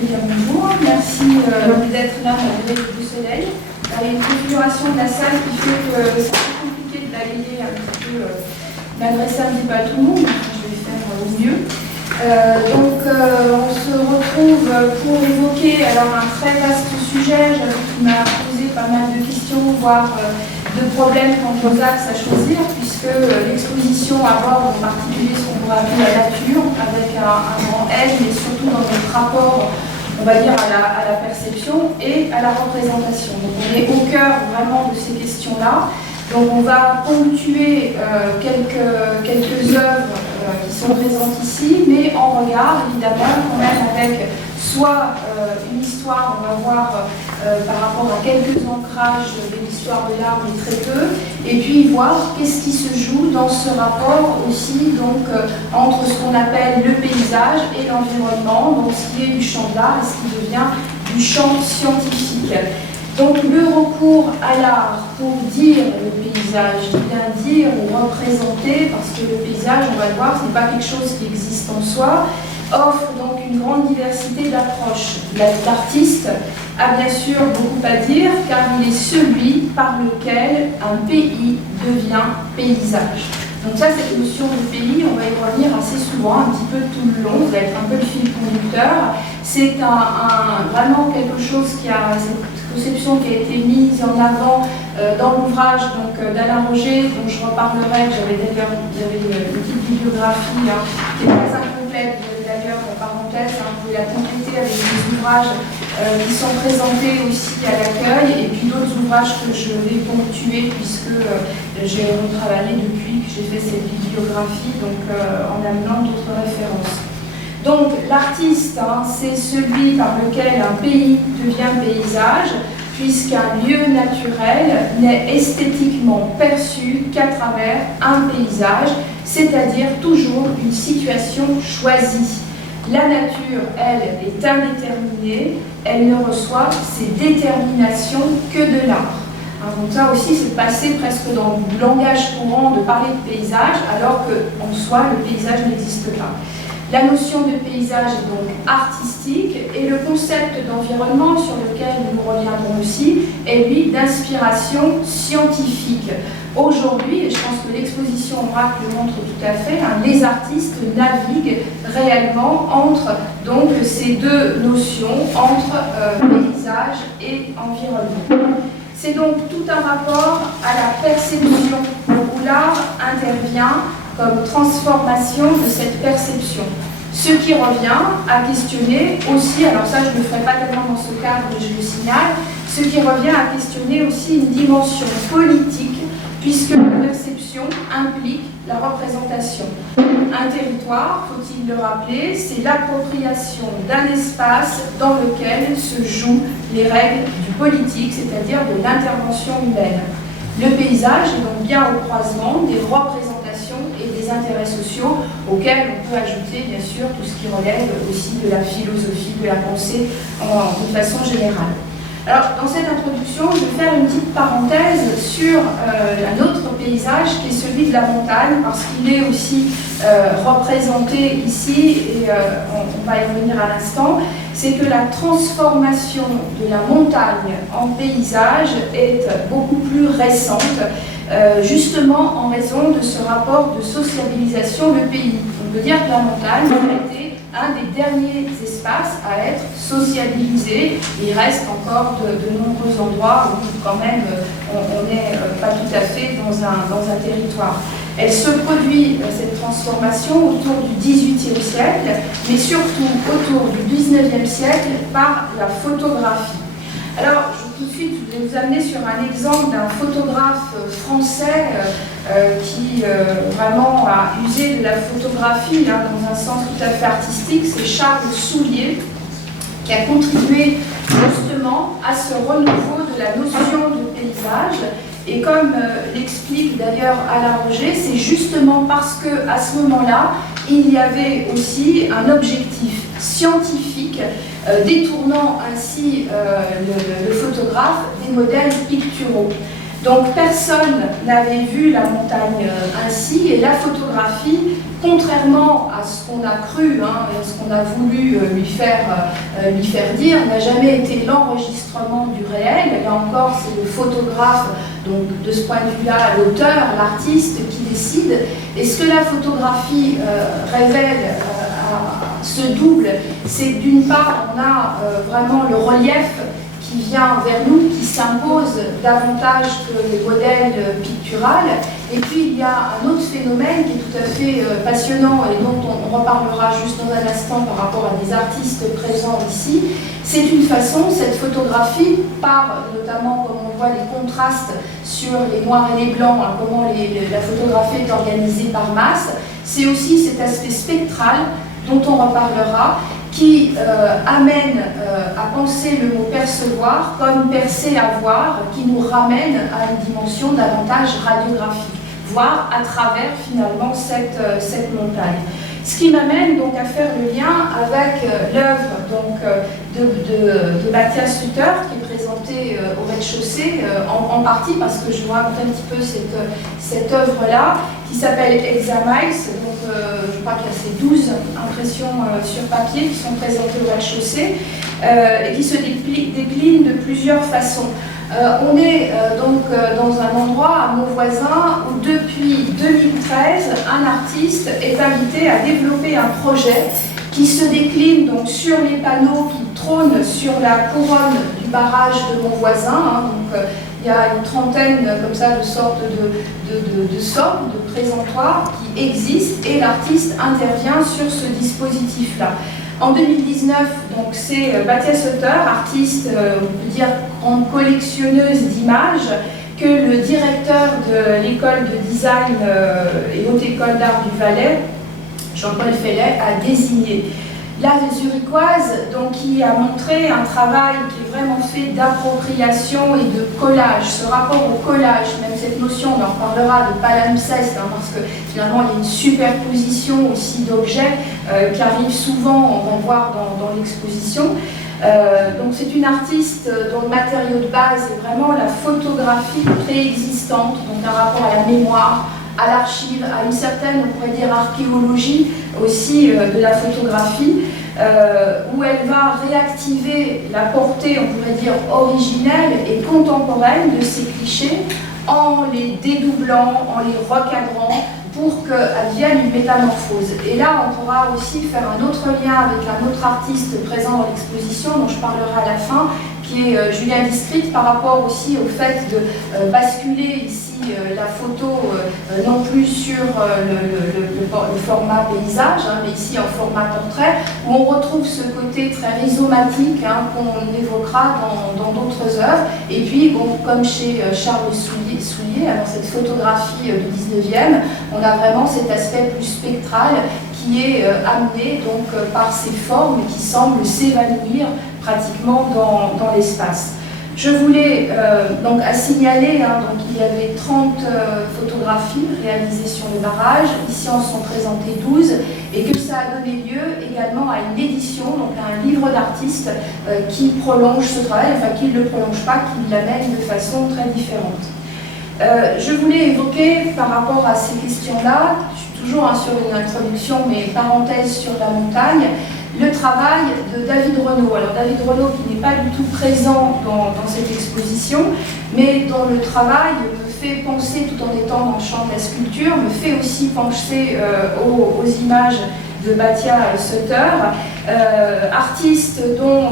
Eh bien, bonjour, merci d'être là malgré le beau soleil. Il y a une configuration de la salle qui fait que c'est un peu compliqué de balayer un petit peu, m'adresser un petit peu à tout le monde, je vais faire au mieux. On se retrouve pour évoquer alors, un très vaste sujet qui m'a posé pas mal de questions, voire de problèmes quant aux axes à choisir, puisque l'exposition aborde en particulier ce qu'on pourrait appeler la nature, avec un grand L, mais surtout dans notre rapport, on va dire, à la perception et à la représentation. Donc on est au cœur vraiment de ces questions-là. Donc on va ponctuer quelques œuvres qui sont présentes ici, mais en regard, évidemment, quand même avec soit une histoire, on va voir par rapport à quelques ancrages de l'histoire de l'art, mais très peu, et puis voir qu'est-ce qui se joue dans ce rapport aussi donc, entre ce qu'on appelle le paysage et l'environnement, donc ce qui est du champ de l'art et ce qui devient du champ scientifique. Donc le recours à l'art pour dire le paysage, bien dire ou représenter, parce que le paysage, on va le voir, ce n'est pas quelque chose qui existe en soi, offre donc une grande diversité d'approches. L'artiste a bien sûr beaucoup à dire, car il est celui par lequel un pays devient paysage. Donc ça, cette notion de pays, on va y revenir assez souvent, un petit peu tout le long, ça va être un peu le fil conducteur. C'est vraiment quelque chose qui a, cette conception qui a été mise en avant dans l'ouvrage d'Alain Roger, dont je reparlerai, j'avais une petite bibliographie qui est très incomplète, d'ailleurs en parenthèse, vous pouvez la compléter avec des ouvrages qui sont présentés aussi à l'accueil, et puis d'autres ouvrages que je vais ponctuer puisque j'ai retravaillé depuis que j'ai fait cette bibliographie, donc en amenant d'autres références. Donc l'artiste, c'est celui par lequel un pays devient paysage, puisqu'un lieu naturel n'est esthétiquement perçu qu'à travers un paysage, c'est-à-dire toujours une situation choisie. La nature, elle, est indéterminée, elle ne reçoit ses déterminations que de l'art. Donc ça aussi, c'est passé presque dans le langage courant de parler de paysage, alors qu'en soi, le paysage n'existe pas. La notion de paysage est donc artistique et le concept d'environnement sur lequel nous reviendrons aussi est lui d'inspiration scientifique. Aujourd'hui, et je pense que l'exposition Oracle le montre tout à fait, les artistes naviguent réellement entre donc, ces deux notions, entre paysage et environnement. C'est donc tout un rapport à la perception où l'art intervient comme transformation de cette perception. Ce qui revient à questionner aussi, alors ça je ne le ferai pas tellement dans ce cadre, mais je le signale, ce qui revient à questionner aussi une dimension politique, puisque la perception implique la représentation. Un territoire, faut-il le rappeler, c'est l'appropriation d'un espace dans lequel se jouent les règles du politique, c'est-à-dire de l'intervention humaine. Le paysage est donc bien au croisement des représentations et des intérêts sociaux auxquels on peut ajouter bien sûr tout ce qui relève aussi de la philosophie, de la pensée de façon générale. Alors dans cette introduction, je vais faire une petite parenthèse sur un autre paysage qui est celui de la montagne, parce qu'il est aussi représenté ici, et on va y revenir à l'instant. C'est que la transformation de la montagne en paysage est beaucoup plus récente, justement en raison de ce rapport de sociabilisation du pays. On peut dire que la montagne a été un des derniers espaces à être sociabilisé. Il reste encore de nombreux endroits où quand même on n'est pas tout à fait dans un territoire. Elle se produit, cette transformation, autour du XVIIIe siècle, mais surtout autour du XIXe siècle par la photographie. Alors, tout de suite, je vais vous amener sur un exemple d'un photographe français qui vraiment a usé de la photographie dans un sens tout à fait artistique. C'est Charles Soulier, qui a contribué justement à ce renouveau de la notion de paysage. Et comme l'explique d'ailleurs Alain Roger, c'est justement parce qu'à ce moment-là, il y avait aussi un objectif scientifique, détournant ainsi le photographe des modèles picturaux. Donc personne n'avait vu la montagne ainsi, et la photographie, contrairement à ce qu'on a cru, et ce qu'on a voulu lui faire dire, n'a jamais été l'enregistrement du réel. Et là encore, c'est le photographe, donc de ce point de vue-là, l'auteur, l'artiste qui décide. Et ce que la photographie révèle à ce double, c'est d'une part, on a vraiment le relief qui vient vers nous, qui s'impose davantage que les modèles picturales. Et puis il y a un autre phénomène qui est tout à fait passionnant et dont on reparlera juste dans un instant par rapport à des artistes présents ici. C'est une façon, cette photographie, par notamment, comme on voit, les contrastes sur les noirs et les blancs, comment la photographie est organisée par masse, c'est aussi cet aspect spectral dont on reparlera, qui amène à penser le mot percevoir comme percer à voir, qui nous ramène à une dimension davantage radiographique, voire à travers finalement cette montagne. Ce qui m'amène donc à faire le lien avec l'œuvre de Matthias Suter, qui est présentée au rez-de-chaussée, en partie parce que je vous raconte un petit peu cette œuvre-là, qui s'appelle Examiles. Donc je crois qu'il y a ces 12 impressions sur papier qui sont présentées au rez-de-chaussée et qui se déclinent de plusieurs façons. On est donc dans un endroit à Montvoisin où depuis 2013, un artiste est invité à développer un projet qui se décline donc sur les panneaux qui trônent sur la couronne du barrage de Montvoisin. Donc il y a une trentaine comme ça de sortes de présentoirs qui existent et l'artiste intervient sur ce dispositif-là. En 2019, donc c'est Matthias Suter, artiste, on peut dire grande collectionneuse d'images, que le directeur de l'école de design et haute école d'art du Valais, Jean-Paul Fellet, a désigné. La zurichoise, donc, qui a montré un travail qui est vraiment fait d'appropriation et de collage. Ce rapport au collage, même cette notion, on en reparlera de palimpseste, parce que finalement il y a une superposition aussi d'objets qui arrive souvent, on va voir dans l'exposition. Donc c'est une artiste dont le matériau de base est vraiment la photographie préexistante, donc un rapport à la mémoire, à l'archive, à une certaine, on pourrait dire, archéologie aussi de la photographie, où elle va réactiver la portée, on pourrait dire, originelle et contemporaine de ces clichés en les dédoublant, en les recadrant, pour qu'advienne une métamorphose. Et là, on pourra aussi faire un autre lien avec un autre artiste présent dans l'exposition, dont je parlerai à la fin, qui est Julien Discrete, par rapport aussi au fait de basculer ici la photo non plus sur le format paysage, mais ici en format portrait, où on retrouve ce côté très rhizomatique qu'on évoquera dans d'autres œuvres. Et puis, bon, comme chez Charles Soulier, alors cette photographie du 19e, on a vraiment cet aspect plus spectral qui est amené donc, par ces formes qui semblent s'évanouir pratiquement dans l'espace. Je voulais donc à signaler, donc il y avait 30 photographies réalisées sur le barrage, ici en sont présentées 12, et que ça a donné lieu également à une édition, donc à un livre d'artiste qui prolonge ce travail, enfin qui ne le prolonge pas, qui l'amène de façon très différente. Je voulais évoquer par rapport à ces questions-là, je suis toujours sur une introduction, mais parenthèse sur la montagne, le travail de David Renaud. Alors David Renaud qui n'est pas du tout présent dans cette exposition, mais dont le travail me fait penser, tout en étant dans le champ de la sculpture, me fait aussi penser aux images de Matthias Suter, artiste dont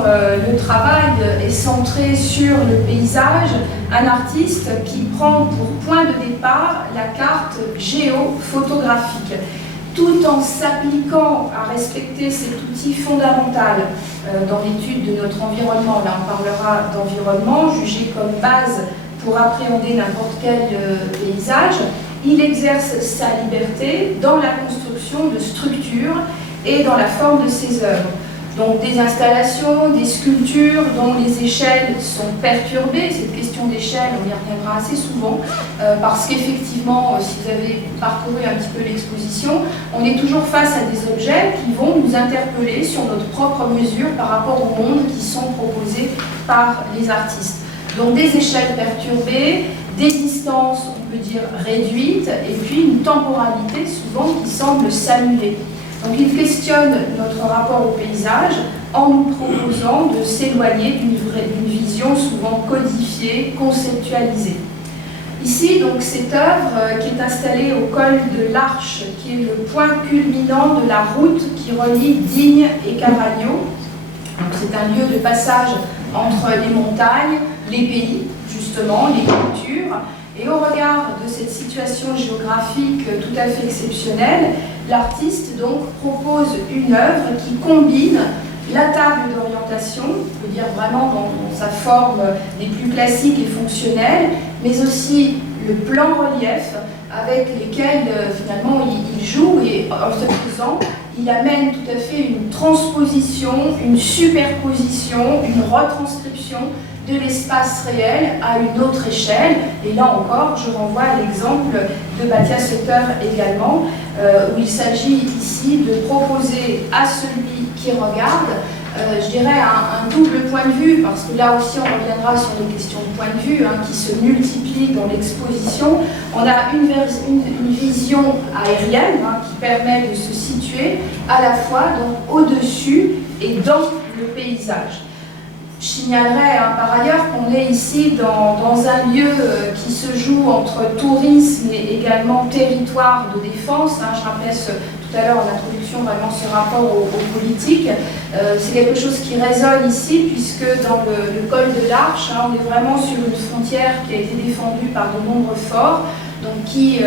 le travail est centré sur le paysage, un artiste qui prend pour point de départ la carte géophotographique, tout en s'appliquant à respecter cet outil fondamental dans l'étude de notre environnement. Là, on parlera d'environnement, jugé comme base pour appréhender n'importe quel paysage. Il exerce sa liberté dans la construction de structures et dans la forme de ses œuvres. Donc des installations, des sculptures dont les échelles sont perturbées. Cette question d'échelle, on y reviendra assez souvent, parce qu'effectivement, si vous avez parcouru un petit peu l'exposition, on est toujours face à des objets qui vont nous interpeller sur notre propre mesure par rapport au monde qui sont proposés par les artistes. Donc des échelles perturbées, des distances, on peut dire, réduites, et puis une temporalité souvent qui semble s'annuler. Donc il questionne notre rapport au paysage en nous proposant de s'éloigner d'une vision souvent codifiée, conceptualisée. Ici, donc, cette œuvre qui est installée au col de l'Arche, qui est le point culminant de la route qui relie Digne et Caragno. C'est un lieu de passage entre les montagnes, les pays, justement, les cultures. Et au regard de cette situation géographique tout à fait exceptionnelle, l'artiste donc propose une œuvre qui combine la table d'orientation, on peut dire vraiment dans sa forme des plus classiques et fonctionnelles, mais aussi le plan relief avec lesquels finalement il joue, et en ce faisant, il amène tout à fait une transposition, une superposition, une retranscription de l'espace réel à une autre échelle. Et là encore, je renvoie à l'exemple de Batia Sutter également, où il s'agit ici de proposer à celui qui regarde, je dirais, un double point de vue, parce que là aussi on reviendra sur les questions de point de vue qui se multiplient dans l'exposition. On a une vision aérienne qui permet de se situer à la fois au-dessus et dans le paysage. Je signalerai par ailleurs qu'on est ici dans un lieu qui se joue entre tourisme et également territoire de défense. Je rappelais tout à l'heure en introduction vraiment ce rapport aux politiques. C'est quelque chose qui résonne ici, puisque dans le col de l'Arche, on est vraiment sur une frontière qui a été défendue par de nombreux forts, donc qui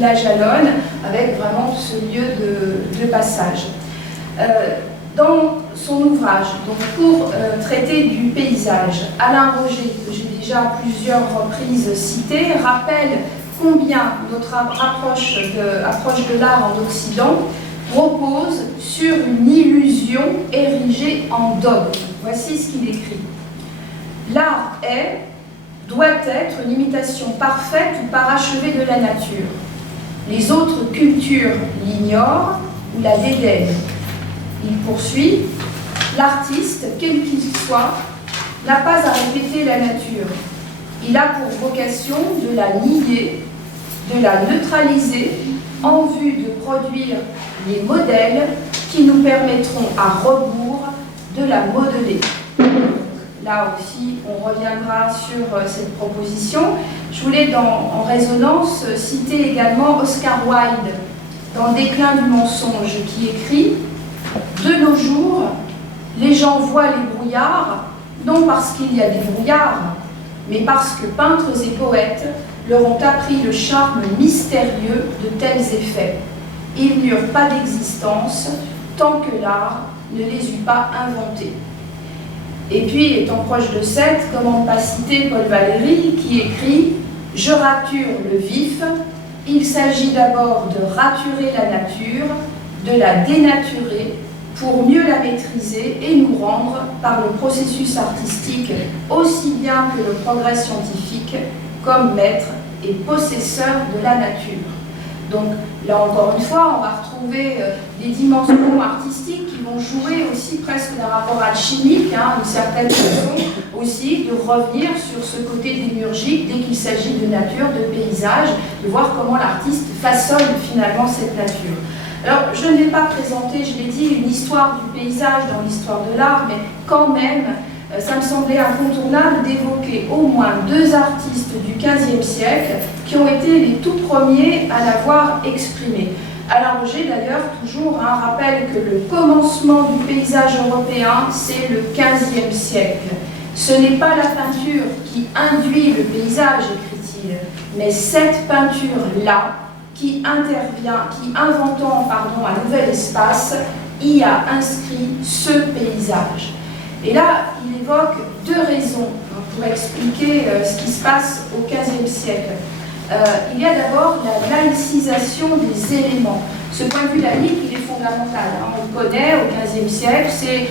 la jalonne, avec vraiment ce lieu de passage. Dans son ouvrage, donc pour traiter du paysage, Alain Roger, que j'ai déjà à plusieurs reprises cité, rappelle combien notre approche de l'art en Occident repose sur une illusion érigée en dogme. Voici ce qu'il écrit. L'art doit être une imitation parfaite ou parachevée de la nature. Les autres cultures l'ignorent ou la dédaignent. Il poursuit, l'artiste, quel qu'il soit, n'a pas à répéter la nature. Il a pour vocation de la nier, de la neutraliser, en vue de produire les modèles qui nous permettront à rebours de la modeler. Là aussi, on reviendra sur cette proposition. Je voulais, en résonance, citer également Oscar Wilde, dans Le déclin du mensonge, qui écrit « De nos jours, les gens voient les brouillards, non parce qu'il y a des brouillards, mais parce que peintres et poètes leur ont appris le charme mystérieux de tels effets. Ils n'eurent pas d'existence tant que l'art ne les eut pas inventés. » Et puis, étant proche de Sète, comment ne pas citer Paul Valéry, qui écrit « Je rature le vif, il s'agit d'abord de raturer la nature, de la dénaturer, pour mieux la maîtriser et nous rendre, par le processus artistique, aussi bien que le progrès scientifique, comme maître et possesseur de la nature. » Donc là encore une fois, on va retrouver des dimensions artistiques qui vont jouer aussi presque d'un rapport alchimique, d'une certaine façon, aussi de revenir sur ce côté démiurgique dès qu'il s'agit de nature, de paysage, de voir comment l'artiste façonne finalement cette nature. Alors, je ne vais pas présenter, je l'ai dit, une histoire du paysage dans l'histoire de l'art, mais quand même, ça me semblait incontournable d'évoquer au moins deux artistes du XVe siècle qui ont été les tout premiers à l'avoir exprimé. Alain Roger, d'ailleurs, toujours rappelle que le commencement du paysage européen, c'est le XVe siècle. Ce n'est pas la peinture qui induit le paysage, écrit-il, mais cette peinture-là, qui intervient, qui inventant un nouvel espace, y a inscrit ce paysage. Et là, il évoque deux raisons pour expliquer ce qui se passe au XVe siècle. Il y a d'abord la laïcisation des éléments. Ce point de vue laïque, il est fondamental. On le connaît au XVe siècle, c'est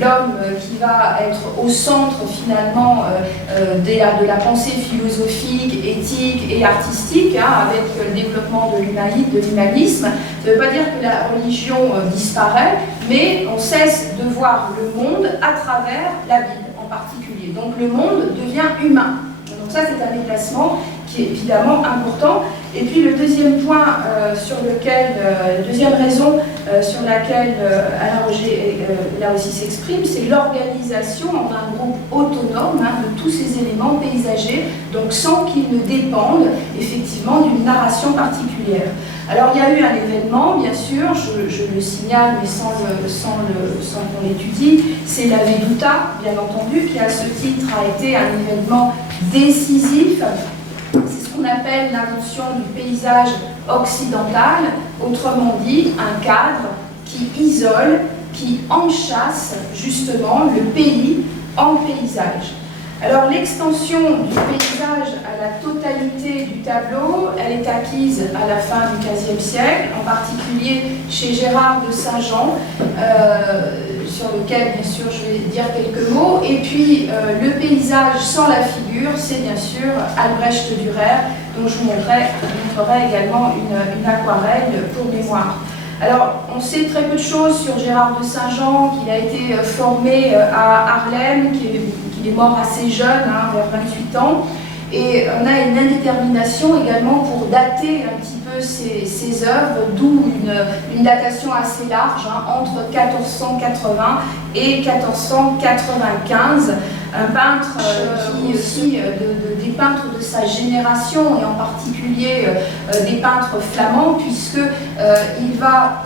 l'homme qui va être au centre finalement de la pensée philosophique, éthique et artistique, avec le développement de l'humanisme. Ça ne veut pas dire que la religion disparaît, mais on cesse de voir le monde à travers la Bible en particulier. Donc le monde devient humain. Donc ça, c'est un déplacement qui est évidemment important. Et puis le deuxième point deuxième raison sur laquelle Alain Roger là aussi s'exprime, c'est l'organisation en un groupe autonome de tous ces éléments paysagers, donc sans qu'ils ne dépendent effectivement d'une narration particulière. Alors il y a eu un événement, bien sûr, je le signale, mais sans qu'on l'étudie, c'est la Veduta, bien entendu, qui à ce titre a été un événement décisif. C'est ce qu'on appelle l'invention du paysage occidental, autrement dit, un cadre qui isole, qui enchâsse justement le pays en paysage. Alors l'extension du paysage à la totalité du tableau, elle est acquise à la fin du XVe siècle, en particulier chez Gérard de Saint-Jean, sur lequel bien sûr je vais dire quelques mots. Et puis le paysage sans la figure, c'est bien sûr Albrecht Dürer, dont je vous montrerai également une aquarelle pour mémoire. Alors, on sait très peu de choses sur Gérard de Saint-Jean, qu'il a été formé à Haarlem, qu'il est mort assez jeune, vers 28 ans. Et on a une indétermination également pour dater un petit peu ses œuvres, d'où une datation assez large, entre 1480 et 1495. Un peintre qui aussi, des peintres de sa génération, et en particulier des peintres flamands, puisqu'il va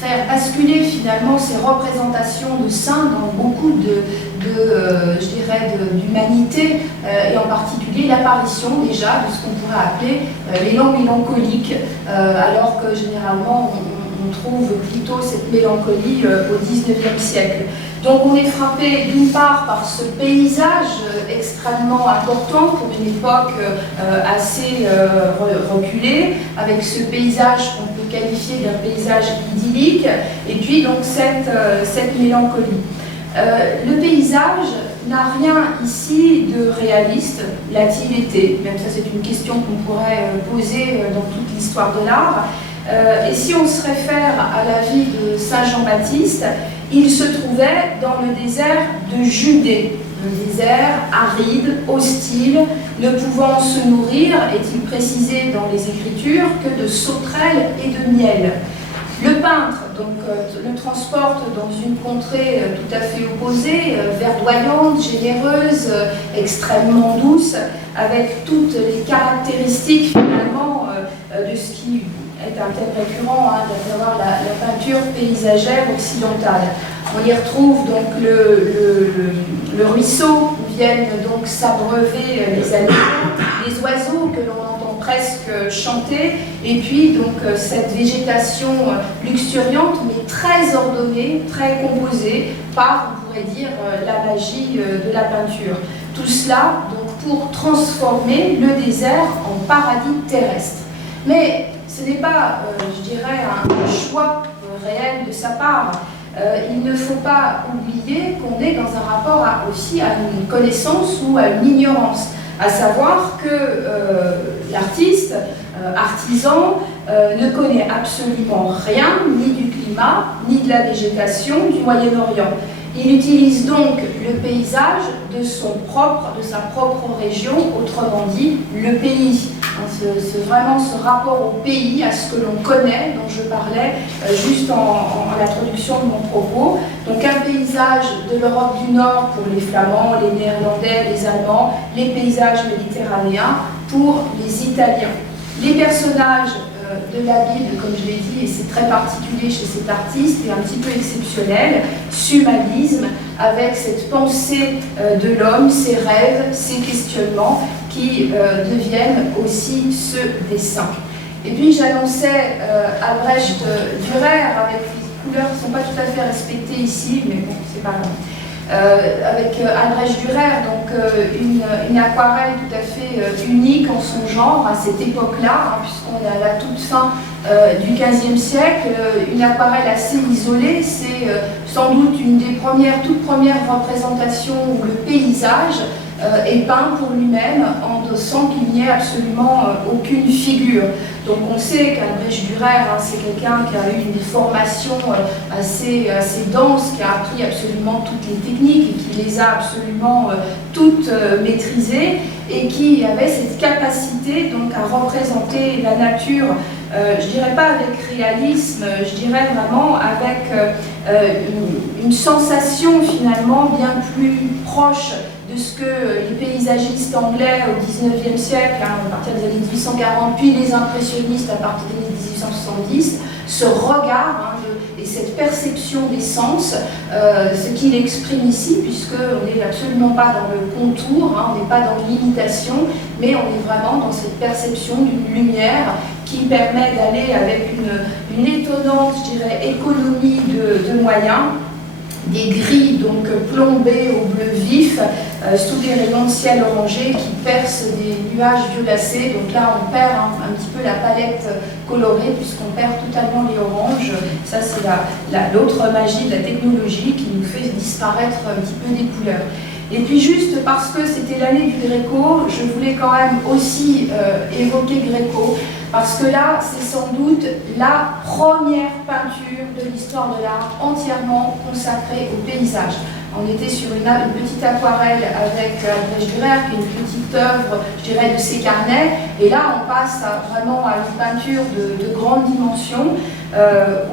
faire basculer finalement ces représentations de saints dans beaucoup d'humanité, et en particulier l'apparition déjà de ce qu'on pourrait appeler l'élan mélancolique, alors que généralement on trouve plutôt cette mélancolie au XIXe siècle. Donc on est frappé d'une part par ce paysage extrêmement important pour une époque assez reculée, avec ce paysage qu'on peut qualifier d'un paysage idyllique, et puis donc cette mélancolie. Le paysage n'a rien ici de réaliste, l'a-t-il été? Même ça c'est une question qu'on pourrait poser dans toute l'histoire de l'art. Et si on se réfère à la vie de Saint Jean-Baptiste, il se trouvait dans le désert de Judée, un désert aride, hostile, ne pouvant se nourrir, est-il précisé dans les Écritures, que de sauterelles et de miel. Le peintre donc, le transporte dans une contrée tout à fait opposée, verdoyante, généreuse, extrêmement douce, avec toutes les caractéristiques finalement de ce qui est un thème récurrent, à savoir la peinture paysagère occidentale. On y retrouve donc le ruisseau où viennent donc s'abreuver les animaux, les oiseaux que l'on entend presque chanter, et puis donc cette végétation luxuriante mais très ordonnée, très composée par, on pourrait dire, la magie de la peinture. Tout cela donc pour transformer le désert en paradis terrestre. Mais ce n'est pas, je dirais, un choix réel de sa part. Il ne faut pas oublier qu'on est dans un rapport aussi à une connaissance ou à une ignorance, à savoir que l'artiste, artisan, ne connaît absolument rien, ni du climat, ni de la végétation du Moyen-Orient. Il utilise donc le paysage de sa propre région, autrement dit, le pays. Vraiment ce rapport au pays, à ce que l'on connaît, dont je parlais juste en l'introduction de mon propos. Donc un paysage de l'Europe du Nord pour les Flamands, les Néerlandais, les Allemands, les paysages méditerranéens pour les Italiens. Les personnages de la Bible, comme je l'ai dit, et c'est très particulier chez cet artiste et un petit peu exceptionnel, s'humanisme avec cette pensée de l'homme, ses rêves, ses questionnements qui deviennent aussi ceux des saints. Et puis j'annonçais Albrecht Dürer avec les couleurs qui ne sont pas tout à fait respectées ici, mais bon, c'est pas grave. Avec Albrecht Dürer, donc une aquarelle tout à fait unique en son genre à cette époque-là, puisqu'on est à la toute fin du XVe siècle, une aquarelle assez isolée, c'est sans doute une des toutes premières représentations où le paysage est peint pour lui-même sans qu'il n'y ait absolument aucune figure. Donc on sait qu'Albrecht Dürer, c'est quelqu'un qui a eu une formation assez dense, qui a appris absolument toutes les techniques et qui les a absolument toutes maîtrisées. et qui avait cette capacité donc à représenter la nature, je dirais pas avec réalisme, je dirais vraiment avec une sensation finalement bien plus proche de ce que les paysagistes anglais au XIXe siècle, à partir des années 1840, puis les impressionnistes à partir des années 1870, ce regard et cette perception des sens, ce qu'il exprime ici, puisqu'on n'est absolument pas dans le contour, on n'est pas dans l'imitation, mais on est vraiment dans cette perception d'une lumière qui permet d'aller avec une étonnante, je dirais, économie de moyens, des grilles donc plombées au bleu vif, sous des rayons de ciel orangé qui percent des nuages violacés. Donc là, on perd un petit peu la palette colorée puisqu'on perd totalement les oranges. Ça, c'est l'autre magie de la technologie qui nous fait disparaître un petit peu des couleurs. Et puis juste parce que c'était l'année du Gréco, je voulais quand même aussi évoquer Gréco, parce que là, c'est sans doute la première peinture de l'histoire de l'art entièrement consacrée au paysage. On était sur une petite aquarelle avec Albrecht Dürer, qui est une petite œuvre, je dirais, de ses carnets, et là, on passe vraiment à une peinture de grande dimension,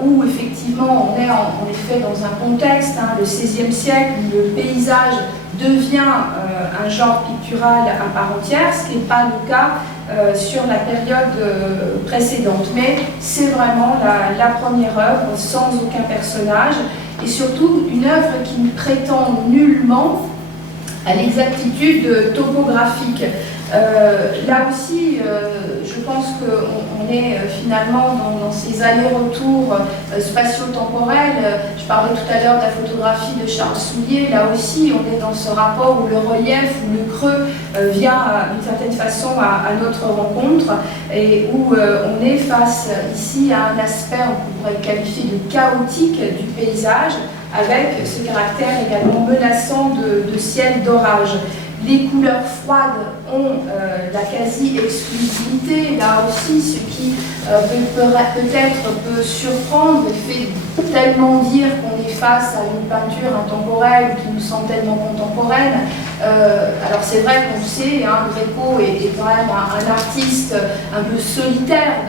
où effectivement, on est en effet dans un contexte, le XVIe siècle, où le paysage devient un genre pictural à part entière, ce qui n'est pas le cas sur la période précédente. Mais c'est vraiment la première œuvre, sans aucun personnage, et surtout une œuvre qui ne prétend nullement à l'exactitude topographique. Là aussi, je pense qu'on est finalement dans ces allers-retours spatio-temporels. Je parlais tout à l'heure de la photographie de Charles Soulier. Là aussi, on est dans ce rapport où le relief, où le creux vient d'une certaine façon à notre rencontre, et où on est face ici à un aspect, on pourrait le qualifier de chaotique du paysage, avec ce caractère également menaçant de ciel d'orage. Les couleurs froides ont la quasi-exclusivité, là aussi, ce qui peut-être peut surprendre et fait tellement dire qu'on est face à une peinture intemporelle qui nous semble tellement contemporaine. Alors c'est vrai qu'on le sait, Gréco est quand même un artiste un peu solitaire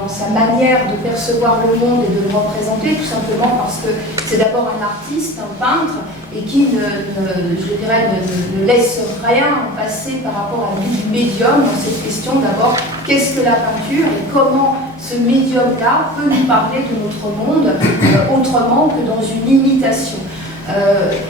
dans sa manière de percevoir le monde et de le représenter, tout simplement parce que c'est d'abord un artiste, un peintre, et qui ne laisse rien passer par rapport à lui du médium dans cette question d'abord, qu'est-ce que la peinture et comment ce médium-là peut nous parler de notre monde autrement que dans une imitation.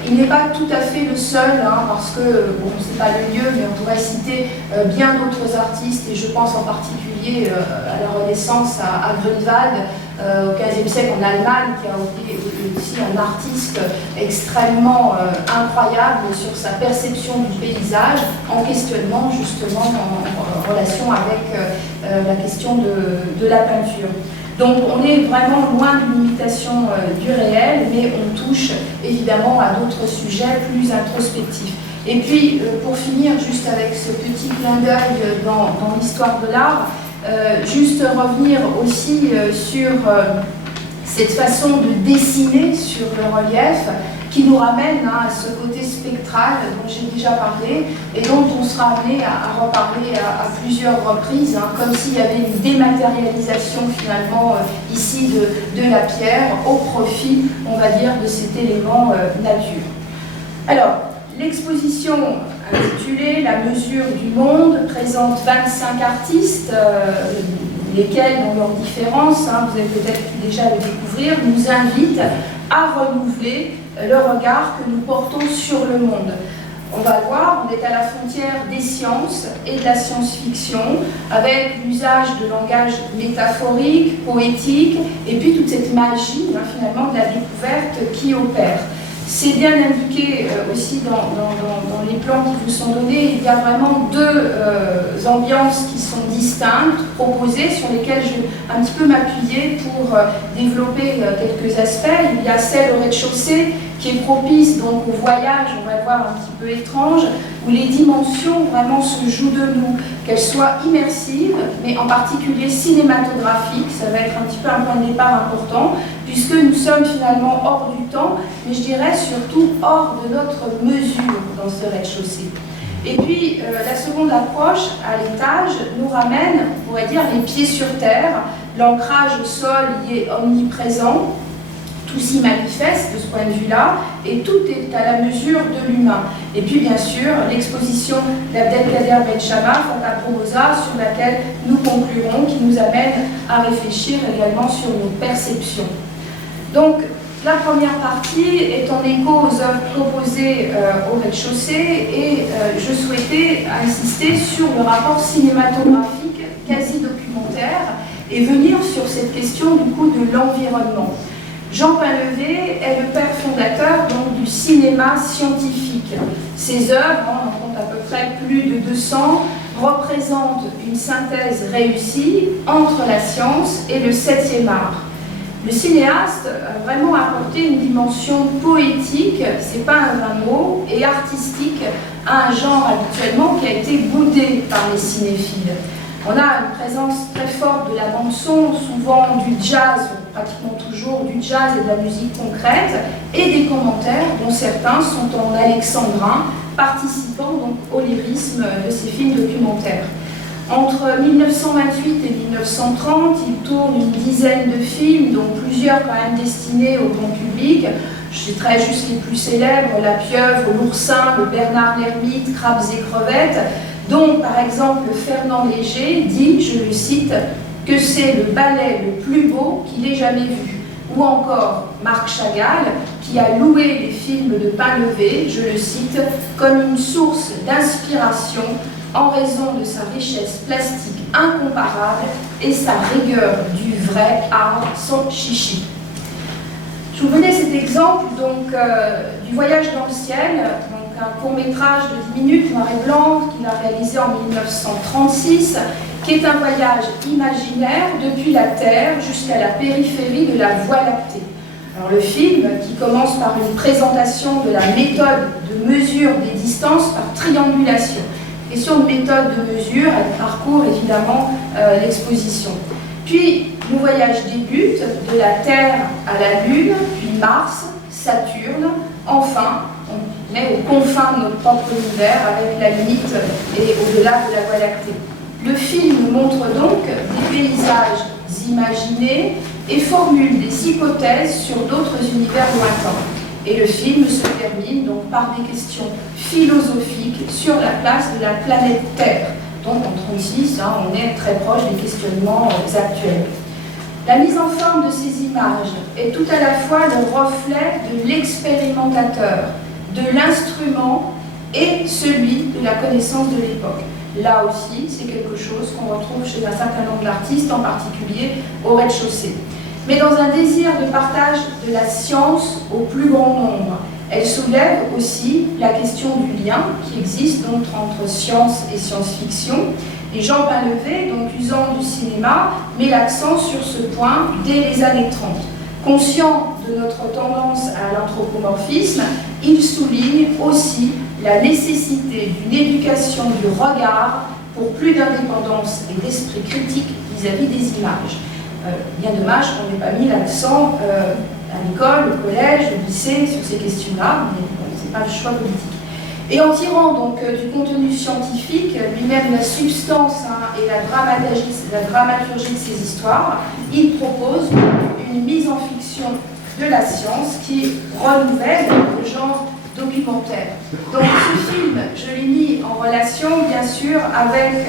Il n'est pas tout à fait le seul, parce que, bon, c'est pas le lieu, mais on pourrait citer bien d'autres artistes, et je pense en particulier à la Renaissance, à Grunewald, au XVe siècle en Allemagne, qui a été aussi un artiste extrêmement incroyable sur sa perception du paysage, en questionnement justement en relation avec la question de la peinture. Donc on est vraiment loin d'une imitation du réel, mais on touche évidemment à d'autres sujets plus introspectifs. Et puis pour finir juste avec ce petit clin d'œil dans l'histoire de l'art, juste revenir aussi sur cette façon de dessiner sur le relief, qui nous ramène à ce côté spectral dont j'ai déjà parlé et dont on sera amené à reparler à plusieurs reprises, comme s'il y avait une dématérialisation finalement ici de la pierre au profit, on va dire, de cet élément nature. Alors, l'exposition intitulée « La mesure du monde » présente 25 artistes, lesquels, dans leurs différences, vous avez peut-être pu déjà le découvrir, nous invitent à renouveler le regard que nous portons sur le monde. On va voir, on est à la frontière des sciences et de la science-fiction, avec l'usage de langage métaphorique, poétique, et puis toute cette magie, finalement, de la découverte qui opère. C'est bien indiqué aussi dans les plans qui vous sont donnés. Il y a vraiment deux ambiances qui sont distinctes, proposées, sur lesquelles je vais un petit peu m'appuyer pour développer quelques aspects. Il y a celle au rez-de-chaussée qui est propice donc au voyage, on va le voir, un petit peu étrange, où les dimensions vraiment se jouent de nous, qu'elles soient immersives, mais en particulier cinématographiques. Ça va être un petit peu un point de départ important, puisque nous sommes finalement hors du temps, mais je dirais surtout hors de notre mesure dans ce rez-de-chaussée. Et puis, la seconde approche, à l'étage, nous ramène, on pourrait dire, les pieds sur terre. L'ancrage au sol y est omniprésent, tout s'y manifeste de ce point de vue-là, et tout est à la mesure de l'humain. Et puis, bien sûr, l'exposition d'Abdelkader Benchama, Fata Promosa, sur laquelle nous conclurons, qui nous amène à réfléchir également sur nos perceptions. Donc, la première partie est en écho aux œuvres proposées au rez-de-chaussée et je souhaitais insister sur le rapport cinématographique quasi-documentaire et venir sur cette question du coup de l'environnement. Jean Painlevé est le père fondateur donc, du cinéma scientifique. Ses œuvres, on en compte à peu près plus de 200, représentent une synthèse réussie entre la science et le 7e art. Le cinéaste a vraiment apporté une dimension poétique, c'est pas un vain mot, et artistique à un genre habituellement qui a été boudé par les cinéphiles. On a une présence très forte de la bande-son, souvent du jazz, pratiquement toujours du jazz et de la musique concrète, et des commentaires dont certains sont en alexandrin, participant donc au lyrisme de ces films documentaires. Entre 1928 et 1930, il tourne une dizaine de films, dont plusieurs quand même destinés au grand public. Je citerai juste les plus célèbres, La Pieuvre, L'Oursin, Le Bernard l'Ermite, Crabes et Crevettes, dont par exemple Fernand Léger dit, je le cite, que c'est le ballet le plus beau qu'il ait jamais vu. Ou encore Marc Chagall, qui a loué les films de Painlevé, je le cite, comme une source d'inspiration en raison de sa richesse plastique incomparable et sa rigueur du vrai art sans chichi. Je vous donnais cet exemple donc, du Voyage dans le ciel, donc un court-métrage de 10 minutes, noir et blanc, qu'il a réalisé en 1936, qui est un voyage imaginaire depuis la Terre jusqu'à la périphérie de la Voie lactée. Alors le film, qui commence par une présentation de la méthode de mesure des distances par triangulation. Question de méthode de mesure, elle parcourt évidemment l'exposition. Puis le voyage débute de la Terre à la Lune, puis Mars, Saturne, enfin on est aux confins de notre propre univers avec la limite et au-delà de la Voie lactée. Le film montre donc des paysages imaginés et formule des hypothèses sur d'autres univers lointains. Et le film se termine donc par des questions philosophiques sur la place de la planète Terre. Donc en 1936, on est très proche des questionnements actuels. La mise en forme de ces images est tout à la fois le reflet de l'expérimentateur, de l'instrument et celui de la connaissance de l'époque. Là aussi, c'est quelque chose qu'on retrouve chez un certain nombre d'artistes, en particulier au rez-de-chaussée. Mais dans un désir de partage de la science au plus grand nombre. Elle soulève aussi la question du lien qui existe donc entre science et science-fiction. Et Jean Painlevé, donc usant du cinéma, met l'accent sur ce point dès les années 30. Conscient de notre tendance à l'anthropomorphisme, il souligne aussi la nécessité d'une éducation du regard pour plus d'indépendance et d'esprit critique vis-à-vis des images. Bien dommage qu'on n'ait pas mis l'accent à l'école, au collège, au lycée, sur ces questions-là, mais bon, ce n'est pas le choix politique. Et en tirant donc du contenu scientifique, lui-même la substance et la dramaturgie de ces histoires, il propose une mise en fiction de la science qui renouvelle le genre documentaire. Donc ce film, je l'ai mis en relation bien sûr avec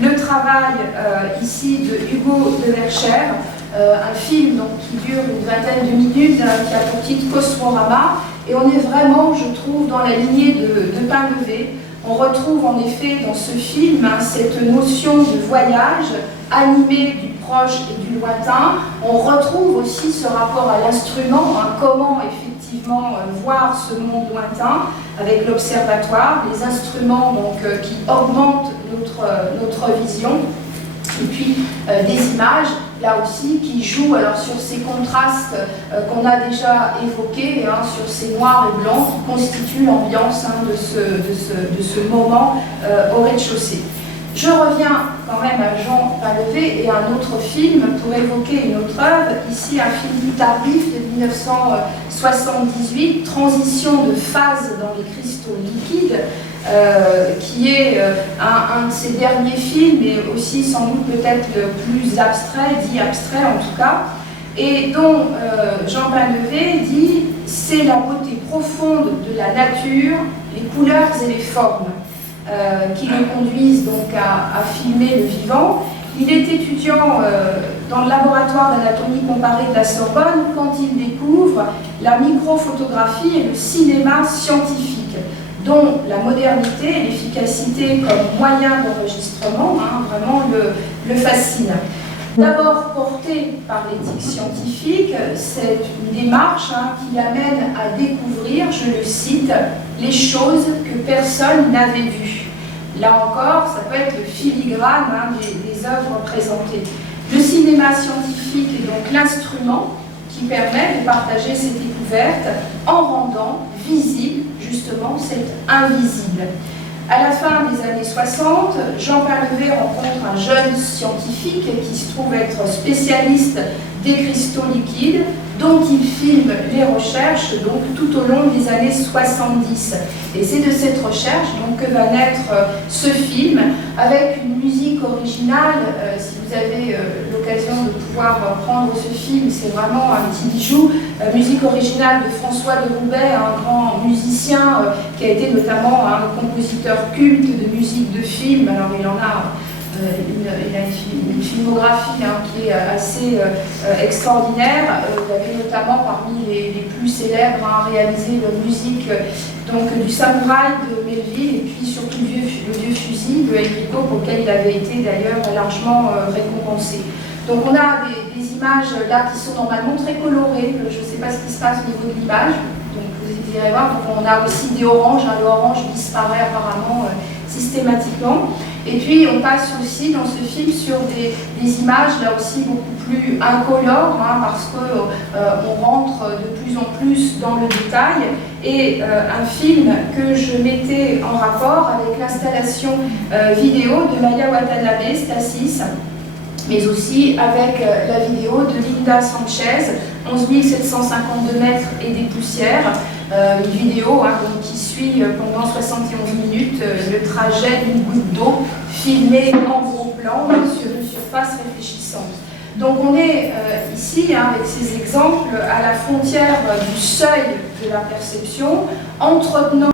le travail ici de Hugo de Verchères, un film donc, qui dure une vingtaine de minutes, qui a pour titre Cosmorama, et on est vraiment, je trouve, dans la lignée de Painlevé. On retrouve en effet dans ce film cette notion de voyage animé du proche et du lointain. On retrouve aussi ce rapport à l'instrument, comment effectivement voir ce monde lointain avec l'observatoire, les instruments donc, qui augmentent notre vision, et puis des images là aussi qui jouent alors sur ces contrastes qu'on a déjà évoqués, sur ces noirs et blancs qui constituent l'ambiance de ce moment au rez-de-chaussée. Je reviens quand même à Jean Painlevé et à un autre film pour évoquer une autre œuvre ici un film plus tardif de 1978, Transition de phase dans les cristaux liquides, qui est un de ses derniers films, mais aussi sans doute peut-être le plus abstrait, dit abstrait en tout cas, et dont Jean Painlevé dit « c'est la beauté profonde de la nature, les couleurs et les formes ». Qui le conduisent donc à filmer le vivant. Il est étudiant dans le laboratoire d'anatomie comparée de la Sorbonne quand il découvre la microphotographie et le cinéma scientifique, dont la modernité et l'efficacité comme moyen d'enregistrement vraiment le fascinent. D'abord porté par l'éthique scientifique, c'est une démarche qui l'amène à découvrir, je le cite, les choses que personne n'avait vues. Là encore, ça peut être le filigrane des œuvres présentées. Le cinéma scientifique est donc l'instrument qui permet de partager ces découvertes en rendant visible justement cet invisible. À la fin des années 60, Jean Painlevé rencontre un jeune scientifique qui se trouve être spécialiste des cristaux liquides, dont il filme les recherches donc, tout au long des années 70. Et c'est de cette recherche donc, que va naître ce film, avec une musique originale. Si vous avez l'occasion de pouvoir prendre ce film, c'est vraiment un petit bijou. Musique originale de François de Roubaix, un grand musicien qui a été notamment un compositeur culte de musique de film. Alors il en a... il a une filmographie qui est assez extraordinaire. Vous avez notamment parmi les plus célèbres réalisé la musique donc, du Samouraï de Melville et puis surtout le vieux fusil de Enrico, pour lequel il avait été d'ailleurs largement récompensé. Donc on a des images là qui sont normalement très colorées. Je ne sais pas ce qui se passe au niveau de l'image. Donc vous irez voir. Donc, on a aussi des oranges. L'orange disparaît apparemment systématiquement. Et puis on passe aussi dans ce film sur des images là aussi beaucoup plus incolores parce qu'on rentre de plus en plus dans le détail, et un film que je mettais en rapport avec l'installation vidéo de Maya Watanabe, Stasis, mais aussi avec la vidéo de Linda Sanchez, 11 752 mètres et des poussières, une vidéo donc, qui suit pendant 71 minutes le trajet d'une goutte d'eau filmée en gros plan sur une surface réfléchissante. Donc on est ici, avec ces exemples, à la frontière du seuil de la perception, entretenant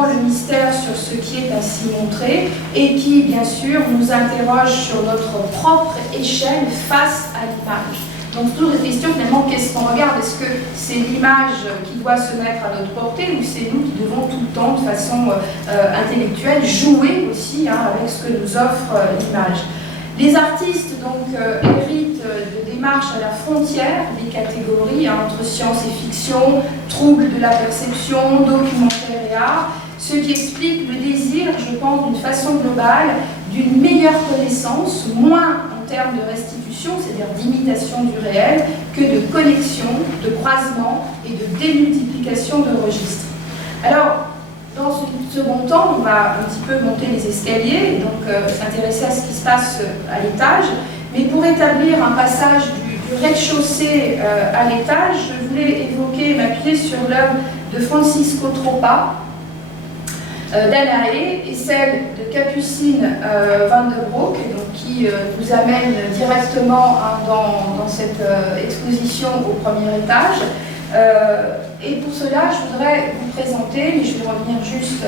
le mystère sur ce qui est ainsi montré et qui, bien sûr, nous interroge sur notre propre échelle face à l'image. Donc, toujours la question, finalement, qu'est-ce qu'on regarde? Est-ce que c'est l'image qui doit se mettre à notre portée, ou c'est nous qui devons tout le temps, de façon intellectuelle, jouer aussi avec ce que nous offre l'image? Les artistes, donc, héritent de démarches à la frontière des catégories entre science et fiction, troubles de la perception, documentaire et art, ce qui explique le désir, je pense, d'une façon globale, d'une meilleure connaissance, moins en termes de restitution, c'est-à-dire d'imitation du réel, que de connexion, de croisement et de démultiplication de registres. Alors, dans ce second temps, on va un petit peu monter les escaliers, et donc s'intéresser à ce qui se passe à l'étage, mais pour établir un passage du rez-de-chaussée à l'étage, je voulais évoquer, m'appuyer sur l'œuvre de Francisco Troppa, d'Anaé, et celle de Capucine van der Broek, qui nous amène directement dans cette exposition au premier étage. Et pour cela, je voudrais vous présenter, mais je vais revenir juste,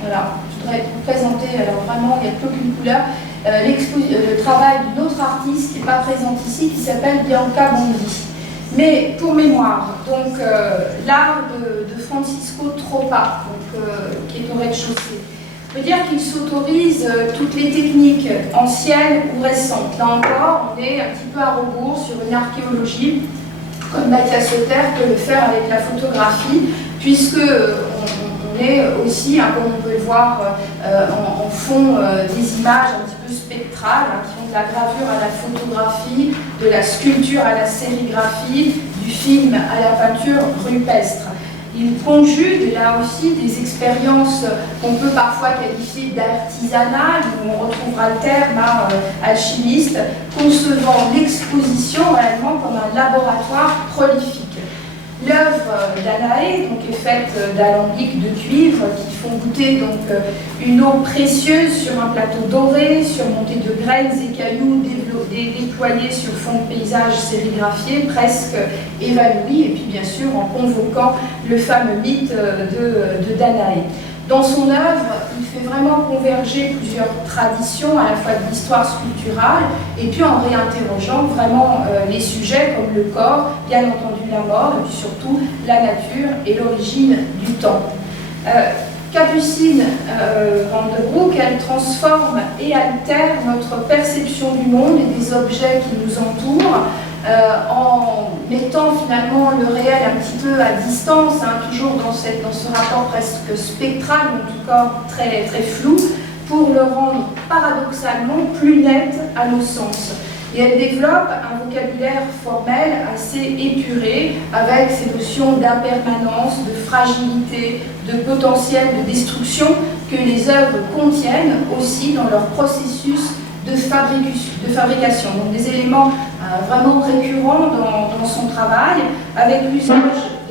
voilà, je voudrais vous présenter, alors vraiment, il n'y a qu'aucune couleur, le travail d'une autre artiste qui n'est pas présente ici, qui s'appelle Bianca Bondi. Mais pour mémoire, donc l'art de Francisco Troppa, qui est au rez-de-chaussée, veut dire qu'il s'autorise toutes les techniques anciennes ou récentes. Là encore, on est un petit peu à rebours sur une archéologie, comme Mathias Sauter peut le faire avec la photographie, puisque on est aussi, comme on peut le voir en fond, des images un petit peu spectrales, qui font de la gravure à la photographie, de la sculpture à la sérigraphie, du film à la peinture rupestre. Il conjugue là aussi des expériences qu'on peut parfois qualifier d'artisanales, où on retrouvera le terme alchimiste, concevant l'exposition réellement comme un laboratoire prolifique. L'œuvre d'Anaé est faite d'alambics de cuivre qui font goûter une eau précieuse sur un plateau doré, surmonté de graines et cailloux déployés sur fond de paysage sérigraphié, presque évanoui, et puis bien sûr en convoquant le fameux mythe de Danaé. Dans son œuvre, il fait vraiment converger plusieurs traditions, à la fois de l'histoire sculpturale, et puis en réinterrogeant vraiment les sujets comme le corps, bien entendu la mort, et puis surtout la nature et l'origine du temps. Capucine Van de Broek, elle transforme et altère notre perception du monde et des objets qui nous entourent, en mettant finalement le réel un petit peu à distance, toujours dans ce rapport presque spectral, en tout cas très, très flou, pour le rendre paradoxalement plus net à nos sens. Et elle développe un vocabulaire formel assez épuré, avec ces notions d'impermanence, de fragilité, de potentiel de destruction que les œuvres contiennent aussi dans leur processus de fabrication. Donc des éléments vraiment récurrents dans son travail, avec l'usage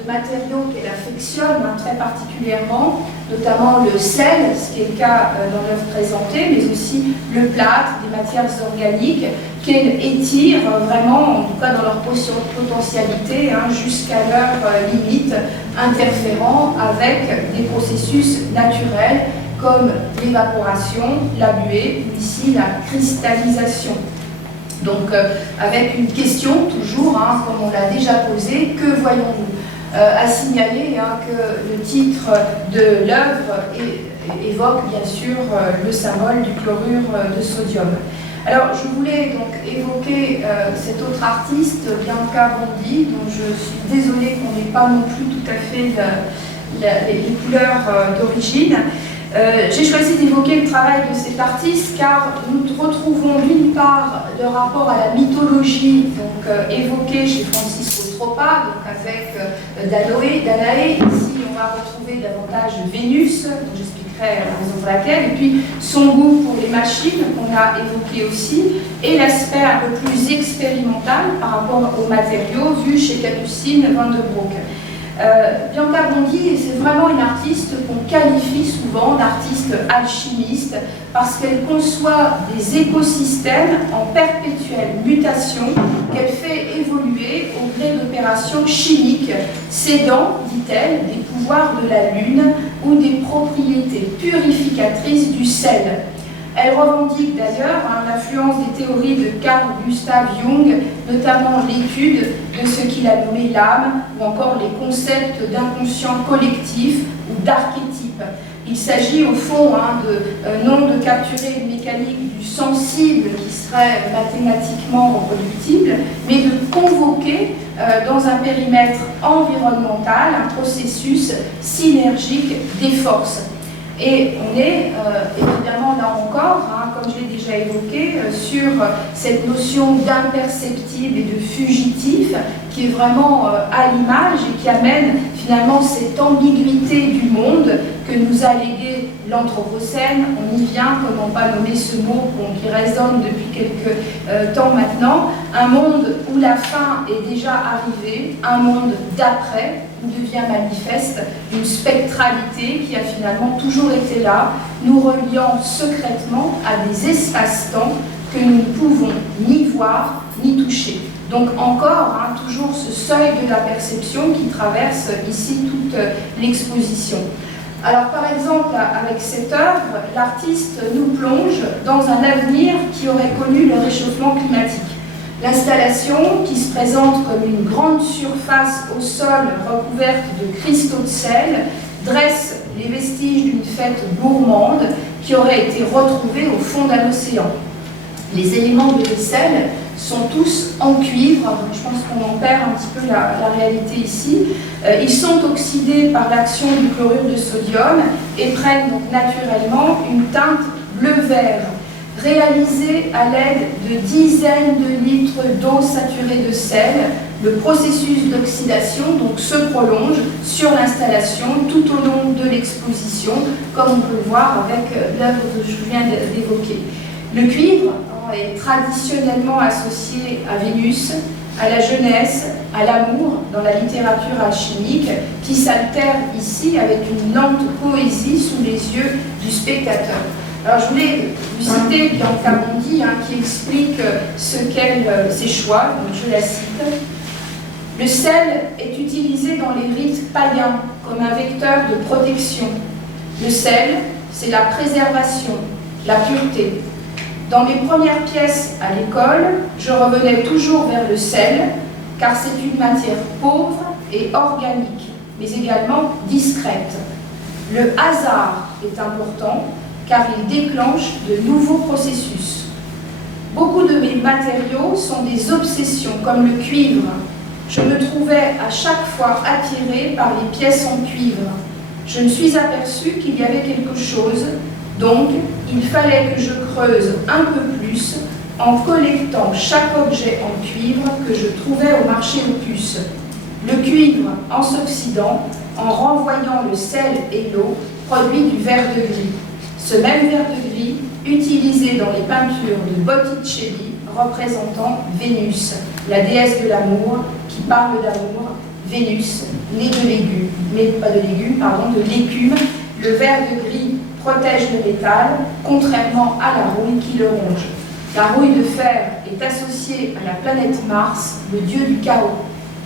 de matériaux qu'elle affectionne très particulièrement, notamment le sel, ce qui est le cas dans l'œuvre présentée, mais aussi le plâtre, des matières organiques, qu'elle étire vraiment, en tout cas dans leur potentialité, jusqu'à leur limite, interférant avec des processus naturels comme l'évaporation, la buée, ou ici la cristallisation. Donc avec une question toujours, comme on l'a déjà posé, que voyons-nous? À signaler que le titre de l'œuvre évoque bien sûr le symbole du chlorure de sodium. Alors je voulais donc évoquer cet autre artiste, Bianca Bondi, dont je suis désolée qu'on n'ait pas non plus tout à fait les couleurs d'origine. J'ai choisi d'évoquer le travail de cet artiste car nous retrouvons d'une part le rapport à la mythologie évoqué chez Francisco Troppa, avec Danaé. Ici on va retrouver davantage Vénus, dont j'expliquerai la raison pour laquelle, et puis son goût pour les machines qu'on a évoqué aussi, et l'aspect un peu plus expérimental par rapport aux matériaux vu chez Capucine Van de Broek. Bianca Bondi, c'est vraiment une artiste qu'on qualifie souvent d'artiste alchimiste parce qu'elle conçoit des écosystèmes en perpétuelle mutation qu'elle fait évoluer au gré d'opérations chimiques, cédant, dit-elle, des pouvoirs de la lune ou des propriétés purificatrices du sel. Elle revendique d'ailleurs l'influence des théories de Carl Gustav Jung, notamment l'étude de ce qu'il a nommé l'âme, ou encore les concepts d'inconscient collectif ou d'archétype. Il s'agit au fond non de capturer une mécanique du sensible qui serait mathématiquement reproductible, mais de convoquer dans un périmètre environnemental un processus synergique des forces. Et on est évidemment là encore, comme je l'ai déjà évoqué, sur cette notion d'imperceptible et de fugitif qui est vraiment à l'image et qui amène finalement cette ambiguïté du monde que nous a légué l'Anthropocène. On y vient, comment pas nommer ce mot qui résonne depuis quelques temps maintenant, un monde où la fin est déjà arrivée, un monde d'après, où devient manifeste une spectralité qui a finalement toujours été là, nous reliant secrètement à des espaces-temps que nous ne pouvons ni voir ni toucher. Donc encore, toujours ce seuil de la perception qui traverse ici toute l'exposition. Alors par exemple, avec cette œuvre, l'artiste nous plonge dans un avenir qui aurait connu le réchauffement climatique. L'installation, qui se présente comme une grande surface au sol recouverte de cristaux de sel, dresse les vestiges d'une fête gourmande qui aurait été retrouvée au fond d'un océan. Les éléments de vaisselle sont tous en cuivre, je pense qu'on en perd un petit peu la réalité ici. Ils sont oxydés par l'action du chlorure de sodium et prennent donc naturellement une teinte bleu-vert, réalisé à l'aide de dizaines de litres d'eau saturée de sel. Le processus d'oxydation donc se prolonge sur l'installation tout au long de l'exposition, comme on peut le voir avec l'œuvre que je viens d'évoquer. Le cuivre est traditionnellement associé à Vénus, à la jeunesse, à l'amour dans la littérature alchimique, qui s'altère ici avec une lente poésie sous les yeux du spectateur. Alors je voulais vous citer Bianca Bondi, qui explique ses choix, donc je la cite. Le sel est utilisé dans les rites païens comme un vecteur de protection. Le sel, c'est la préservation, la pureté. Dans mes premières pièces à l'école, je revenais toujours vers le sel, car c'est une matière pauvre et organique, mais également discrète. Le hasard est important, car il déclenche de nouveaux processus. Beaucoup de mes matériaux sont des obsessions, comme le cuivre. Je me trouvais à chaque fois attirée par les pièces en cuivre. Je me suis aperçue qu'il y avait quelque chose, donc il fallait que je creuse un peu plus en collectant chaque objet en cuivre que je trouvais au marché aux puces. Le cuivre, en s'oxydant, en renvoyant le sel et l'eau, produit du verre de gris. Ce même verre de gris, utilisé dans les peintures de Botticelli, représentant Vénus, la déesse de l'amour, qui parle d'amour, Vénus, née de légumes, mais pas de légumes, pardon, de l'écume. Le verre de gris protège le métal, contrairement à la rouille qui le ronge. La rouille de fer est associée à la planète Mars, le dieu du chaos.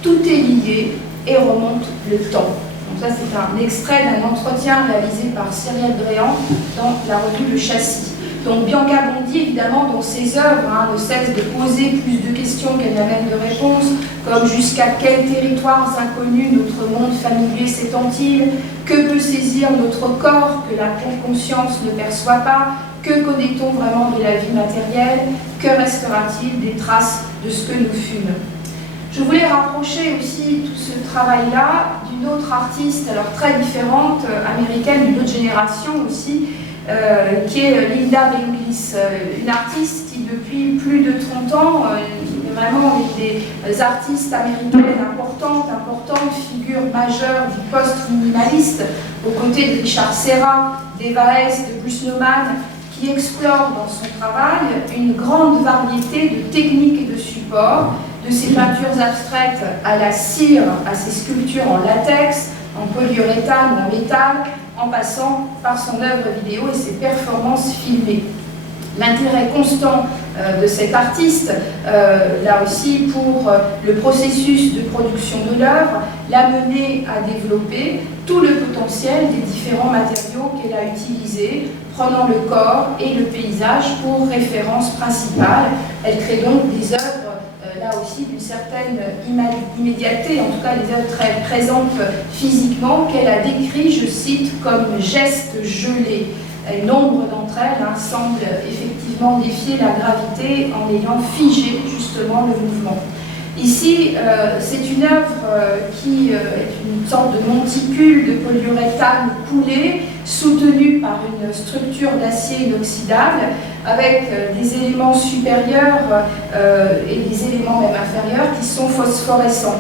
Tout est lié et remonte le temps. Donc ça, c'est un extrait d'un entretien réalisé par Cyrielle Dréan dans la revue Le Châssis. Donc Bianca Bondi, évidemment, dans ses œuvres, ne cesse de poser plus de questions qu'elle n'amène de réponses, comme jusqu'à quels territoires inconnus notre monde familier s'étend-il, que peut saisir notre corps que la conscience ne perçoit pas, que connaît-on vraiment de la vie matérielle, que restera-t-il des traces de ce que nous fûmes. Je voulais rapprocher aussi tout ce travail-là d'une autre artiste, alors très différente, américaine, d'une autre génération aussi, qui est Linda Benglis, une artiste qui depuis plus de 30 ans, vraiment des artistes américaines importantes, figure majeure du post-minimaliste, aux côtés de Richard Serra, d'Eva Hesse, de Bruce Nauman, qui explore dans son travail une grande variété de techniques et de supports, de ses peintures abstraites à la cire, à ses sculptures en latex, en polyuréthane ou en métal, en passant par son œuvre vidéo et ses performances filmées. L'intérêt constant de cet artiste, là aussi pour le processus de production de l'œuvre, l'a mené à développer tout le potentiel des différents matériaux qu'elle a utilisés, prenant le corps et le paysage pour référence principale. Elle crée donc des œuvres là aussi d'une certaine immédiateté, en tout cas des œuvres très présentes physiquement, qu'elle a décrit, je cite, comme gestes gelés. Nombre d'entre elles semblent effectivement défier la gravité en ayant figé justement le mouvement. Ici, c'est une œuvre qui est une sorte de monticule de polyuréthane coulé, soutenue par une structure d'acier inoxydable, avec des éléments supérieurs et des éléments même inférieurs qui sont phosphorescents.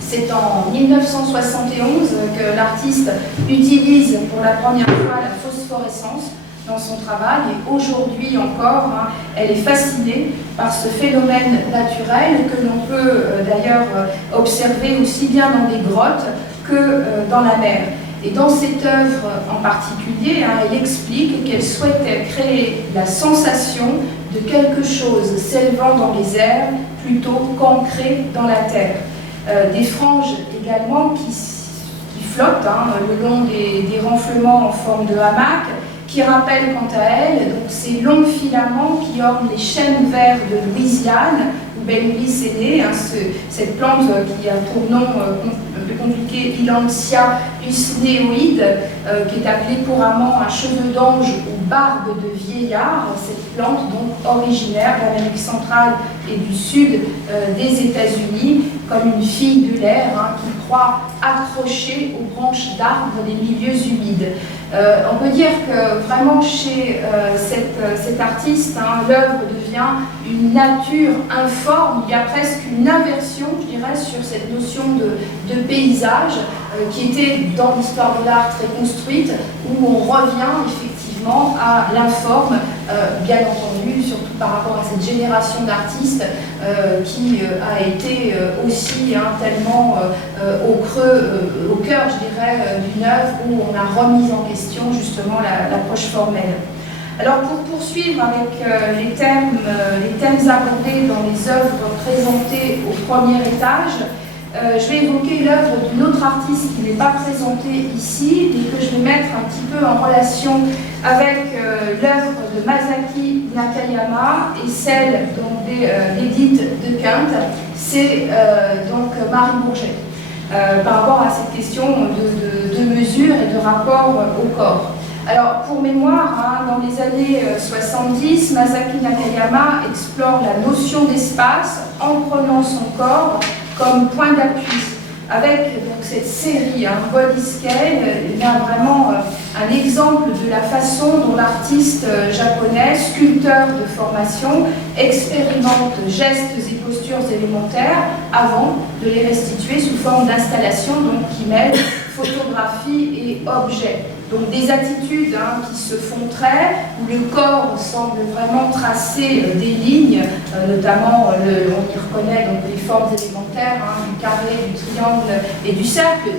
C'est en 1971 que l'artiste utilise pour la première fois la phosphorescence dans son travail, et aujourd'hui encore, elle est fascinée par ce phénomène naturel que l'on peut d'ailleurs observer aussi bien dans les grottes que dans la mer. Et dans cette œuvre en particulier, elle explique qu'elle souhaitait créer la sensation de quelque chose s'élevant dans les airs plutôt qu'ancré dans la terre. Des franges également qui flottent le long des renflements en forme de hamac, qui rappellent quant à elles donc, ces longs filaments qui ornent les chênes verts de Louisiane, où Benglis est né, cette plante qui a pour nom un peu compliqué Ilantia usneoide, qui est appelée couramment un cheveu d'ange ou barbe de vieillard, cette plante donc originaire d'Amérique centrale et du sud des États-Unis, comme une fille de l'air qui proie accrochée aux branches d'arbres des milieux humides. On peut dire que vraiment chez cet artiste, hein, l'œuvre devient une nature informe, il y a presque une inversion, je dirais, sur cette notion de paysage qui était dans l'histoire de l'art très construite, où on revient effectivement à l'informe, bien entendu, surtout par rapport à cette génération d'artistes qui a été aussi tellement au cœur, je dirais, d'une œuvre où on a remis en question justement l'approche formelle. Alors pour poursuivre avec les thèmes abordés dans les œuvres présentées au premier étage, je vais évoquer l'œuvre d'une autre artiste qui n'est pas présentée ici, mais que je vais mettre un petit peu en relation avec l'œuvre de Masaki Nakayama et celle d'Edith de Quinte, c'est donc Marie Bourget, par rapport à cette question de mesure et de rapport au corps. Alors, pour mémoire, dans les années 70, Masaki Nakayama explore la notion d'espace en prenant son corps comme point d'appui. Avec donc, cette série, Body Scale, il y a vraiment un exemple de la façon dont l'artiste japonais, sculpteur de formation, expérimente gestes et postures élémentaires avant de les restituer sous forme d'installation qui mêlent photographie et objet. Donc des attitudes qui se font traits, où le corps semble vraiment tracer des lignes, notamment on y reconnaît donc les formes élémentaires, du carré, du triangle et du cercle,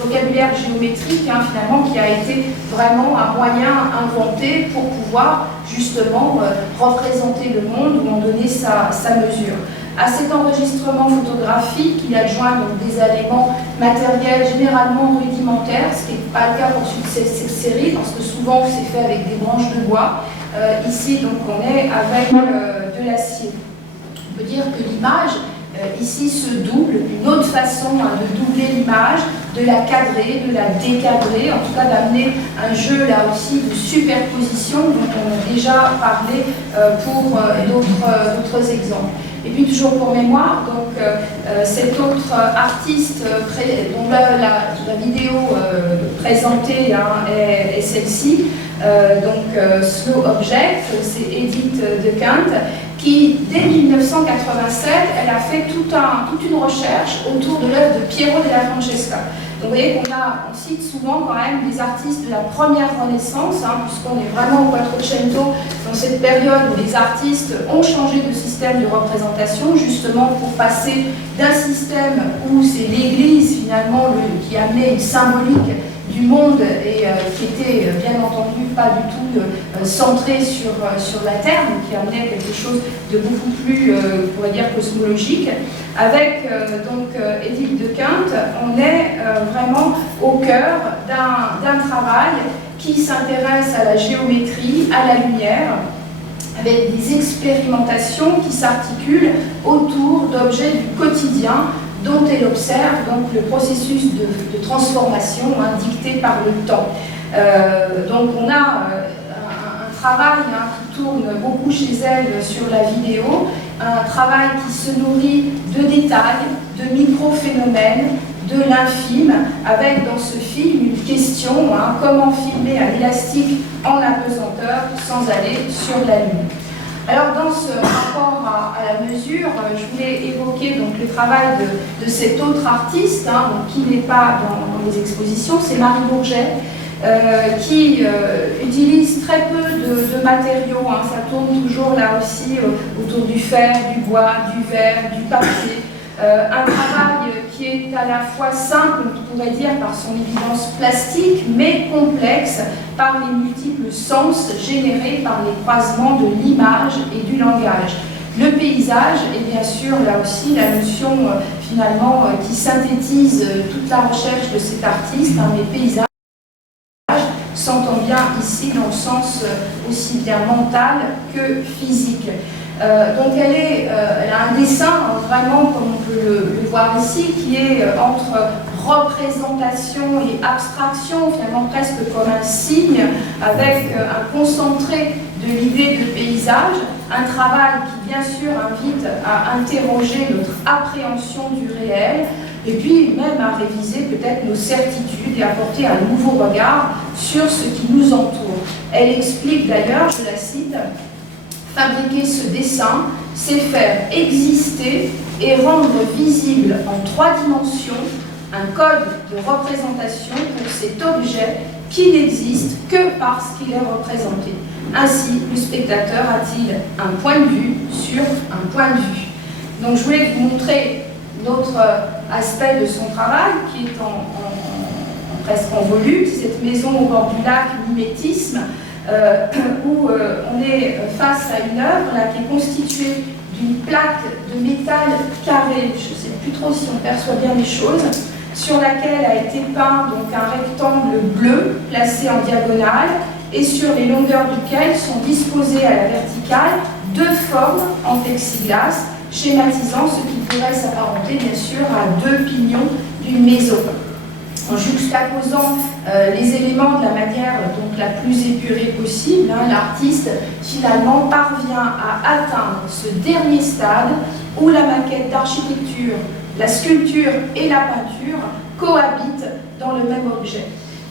vocabulaire géométrique finalement qui a été vraiment un moyen inventé pour pouvoir justement représenter le monde ou en donner sa mesure. À cet enregistrement photographique, il adjoint donc des éléments matériels généralement rudimentaires, ce qui n'est pas le cas pour cette série, parce que souvent c'est fait avec des branches de bois. Ici, donc, on est avec de l'acier. On peut dire que l'image, ici, se double, une autre façon de doubler l'image, de la cadrer, de la décadrer, en tout cas d'amener un jeu là aussi de superposition dont on a déjà parlé pour d'autres exemples. Et puis toujours pour mémoire, donc cet autre artiste dont la vidéo présentée est celle-ci, donc Slow Object, c'est Edith de Quinte, qui dès 1987, elle a fait toute une recherche autour de l'œuvre de Piero della Francesca. Donc vous voyez on cite souvent quand même des artistes de la première Renaissance, puisqu'on est vraiment au Quattrocento dans cette période où les artistes ont changé de système de représentation, justement pour passer d'un système où c'est l'Église finalement qui amenait une symbolique du monde et qui était bien entendu pas du tout centré sur la Terre, mais qui amenait quelque chose de beaucoup plus, on pourrait dire, cosmologique. Avec donc Edith de Quinte, on est vraiment au cœur d'un travail qui s'intéresse à la géométrie, à la lumière, avec des expérimentations qui s'articulent autour d'objets du quotidien dont elle observe donc le processus de transformation dicté par le temps. Donc on a un travail qui tourne beaucoup chez elle sur la vidéo, un travail qui se nourrit de détails, de micro-phénomènes, de l'infime, avec dans ce film une question, comment filmer un élastique en apesanteur sans aller sur la Lune. Alors dans ce rapport à la mesure, je voulais évoquer donc, le travail de cet autre artiste, qui n'est pas dans les expositions, c'est Marie Bourget, qui utilise très peu de matériaux, ça tourne toujours là aussi autour du fer, du bois, du verre, du papier. Un travail qui est à la fois simple, on pourrait dire, par son évidence plastique, mais complexe par les multiples sens générés par les croisements de l'image et du langage. Le paysage et bien sûr là aussi la notion finalement qui synthétise toute la recherche de cet artiste, les paysages, s'entend bien ici dans le sens aussi bien mental que physique. Donc elle a un dessin vraiment comme on peut le voir ici qui est entre représentation et abstraction, finalement presque comme un signe avec un concentré de l'idée de paysage, un travail qui bien sûr invite à interroger notre appréhension du réel, et puis même à réviser peut-être nos certitudes et apporter un nouveau regard sur ce qui nous entoure. Elle explique d'ailleurs, je la cite, « Fabriquer ce dessin, c'est faire exister et rendre visible en 3 dimensions un code de représentation pour cet objet qui n'existe que parce qu'il est représenté. Ainsi, le spectateur a-t-il un point de vue sur un point de vue. » Donc je voulais vous montrer l'autre aspect de son travail qui est presque en volume, c'est cette maison au bord du lac, mimétisme, où on est face à une œuvre là, qui est constituée d'une plaque de métal carré, je ne sais plus trop si on perçoit bien les choses, sur laquelle a été peint donc, un rectangle bleu placé en diagonale et sur les longueurs duquel sont disposées à la verticale 2 formes en plexiglas, schématisant ce qui pourrait s'apparenter bien sûr à 2 pignons d'une maison. En juxtaposant les éléments de la manière donc, la plus épurée possible, l'artiste finalement parvient à atteindre ce dernier stade où la maquette d'architecture, la sculpture et la peinture cohabitent dans le même objet.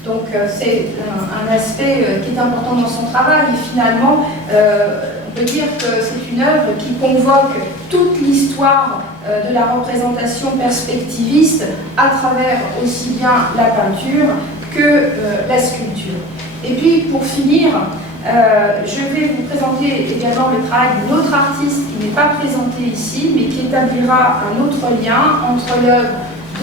Donc c'est un aspect qui est important dans son travail et finalement on peut dire que c'est une œuvre qui convoque toute l'histoire de la représentation perspectiviste à travers aussi bien la peinture que la sculpture. Et puis pour finir, je vais vous présenter également le travail d'un autre artiste qui n'est pas présenté ici, mais qui établira un autre lien entre l'œuvre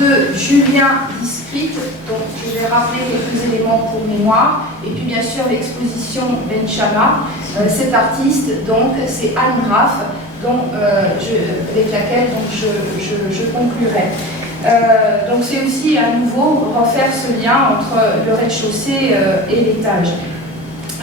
de Julien Discrete, donc je vais rappeler quelques éléments pour mémoire, et puis bien sûr l'exposition Benchama. Cet artiste, donc, c'est Anne Graff, avec laquelle donc, je conclurai. Donc c'est aussi à nouveau refaire ce lien entre le rez-de-chaussée et l'étage.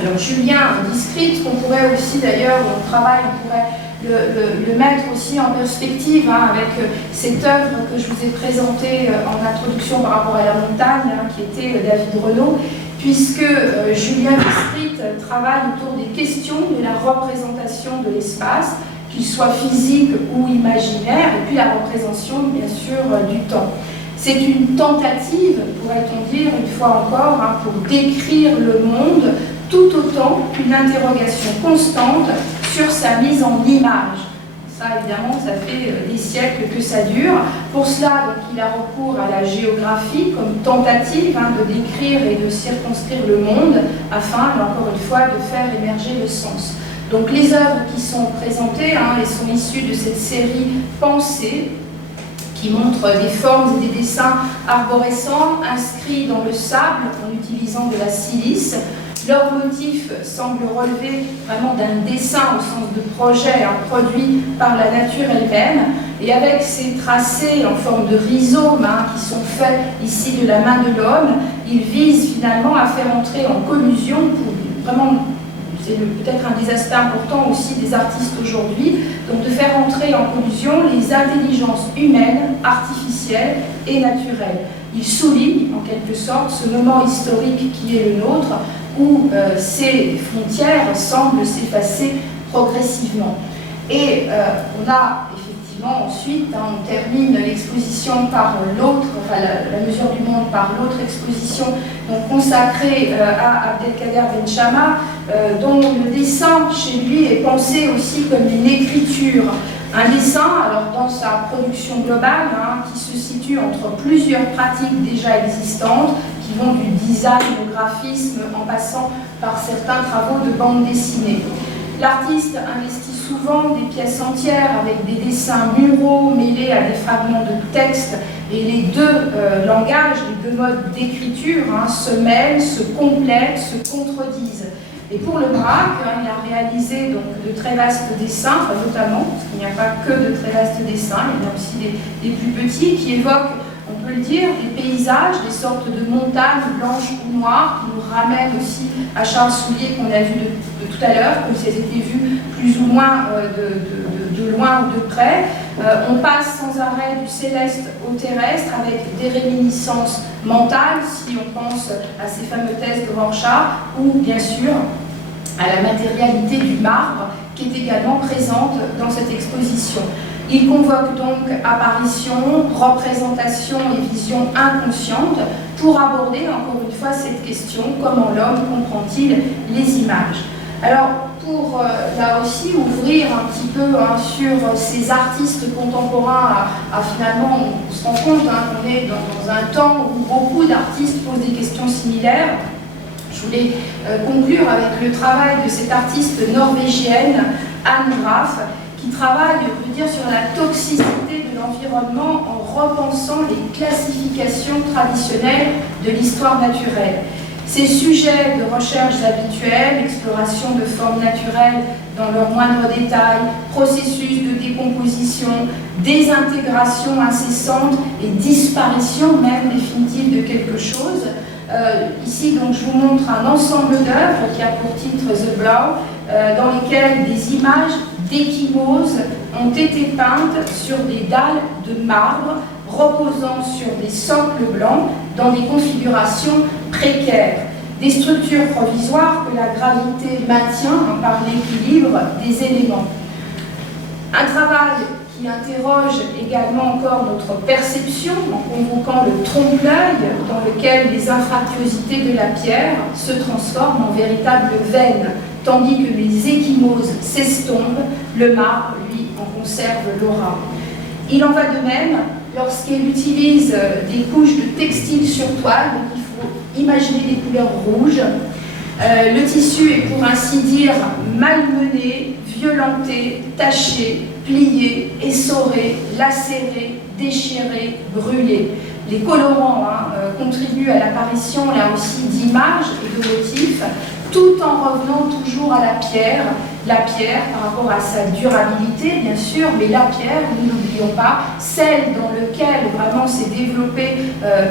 Alors Julien Discrete, qu'on pourrait aussi d'ailleurs, dans le travail, on pourrait le mettre aussi en perspective avec cette œuvre que je vous ai présentée en introduction par rapport à la montagne, qui était David Renaud, puisque Julien Discrete travaille autour des questions de la représentation de l'espace, qu'il soit physique ou imaginaire, et puis la représentation, bien sûr, du temps. C'est une tentative, pourrait-on dire, une fois encore, pour décrire le monde, tout autant qu'une interrogation constante sur sa mise en image. Ça, évidemment, ça fait des siècles que ça dure. Pour cela, donc, il a recours à la géographie comme tentative de décrire et de circonscrire le monde afin, encore une fois, de faire émerger le sens. Donc les œuvres qui sont présentées, elles sont issues de cette série Pensée, qui montre des formes et des dessins arborescents inscrits dans le sable en utilisant de la silice. Leur motif semble relever vraiment d'un dessin au sens de projet produit par la nature elle-même, et avec ces tracés en forme de rhizomes qui sont faits ici de la main de l'homme, ils visent finalement à faire entrer en collusion, pour vraiment, c'est peut-être un des aspects importants aussi des artistes aujourd'hui, donc de faire entrer en collusion les intelligences humaines, artificielles et naturelles. Il souligne en quelque sorte ce moment historique qui est le nôtre, où ces frontières semblent s'effacer progressivement. Et on a effectivement ensuite, on termine l'exposition par l'autre, enfin la mesure du monde par l'autre exposition donc consacrée à Abdelkader Benchama, dont le dessin chez lui est pensé aussi comme une écriture. Un dessin, alors dans sa production globale, qui se situe entre plusieurs pratiques déjà existantes, qui vont du design au graphisme en passant par certains travaux de bande dessinée. L'artiste investit souvent des pièces entières avec des dessins muraux mêlés à des fragments de texte, et les deux langages, les deux modes d'écriture se mêlent, se complètent, se contredisent. Et pour le Braque, il a réalisé donc, de très vastes dessins, notamment, parce qu'il n'y a pas que de très vastes dessins, il y en a aussi des plus petits qui évoquent, on peut le dire, des paysages, des sortes de montagnes blanches ou noires, qui nous ramènent aussi à Charles Soulier qu'on a vu de tout à l'heure, comme si elles étaient vues plus ou moins de loin ou de près. On passe sans arrêt du céleste au terrestre avec des réminiscences mentales, si on pense à ces fameux tests de Rorschach, ou bien sûr à la matérialité du marbre qui est également présente dans cette exposition. Il convoque donc apparition, représentation et vision inconsciente pour aborder encore une fois cette question, comment l'homme comprend-il les images? Alors, pour là aussi ouvrir un petit peu sur ces artistes contemporains, finalement on se rend compte qu'on est dans un temps où beaucoup d'artistes posent des questions similaires. Je voulais conclure avec le travail de cette artiste norvégienne, Anne Graff, qui travaille, je veux dire, sur la toxicité de l'environnement en repensant les classifications traditionnelles de l'histoire naturelle. Ces sujets de recherche habituels, exploration de formes naturelles dans leurs moindres détails, processus de décomposition, désintégration incessante et disparition même définitive de quelque chose. Ici, donc, je vous montre un ensemble d'œuvres qui a pour titre The Blow, dans lesquelles des images d'échymoses ont été peintes sur des dalles de marbre reposant sur des socles blancs dans des configurations précaires, des structures provisoires que la gravité maintient par l'équilibre des éléments. Un travail qui interroge également encore notre perception en convoquant le trompe-l'œil dans lequel les infractuosités de la pierre se transforment en véritables veines, tandis que les échymoses s'estompent, le marbre, lui, en conserve l'aura. Il en va de même lorsqu'elle utilise des couches de textile sur toile, donc il faut imaginer des couleurs rouges. Le tissu est pour ainsi dire malmené, violenté, taché, plié, essoré, lacéré, déchiré, brûlé. Les colorants contribuent à l'apparition là aussi d'images et de motifs, tout en revenant toujours à la pierre par rapport à sa durabilité bien sûr, mais la pierre, nous n'oublions pas, celle dans laquelle vraiment s'est développé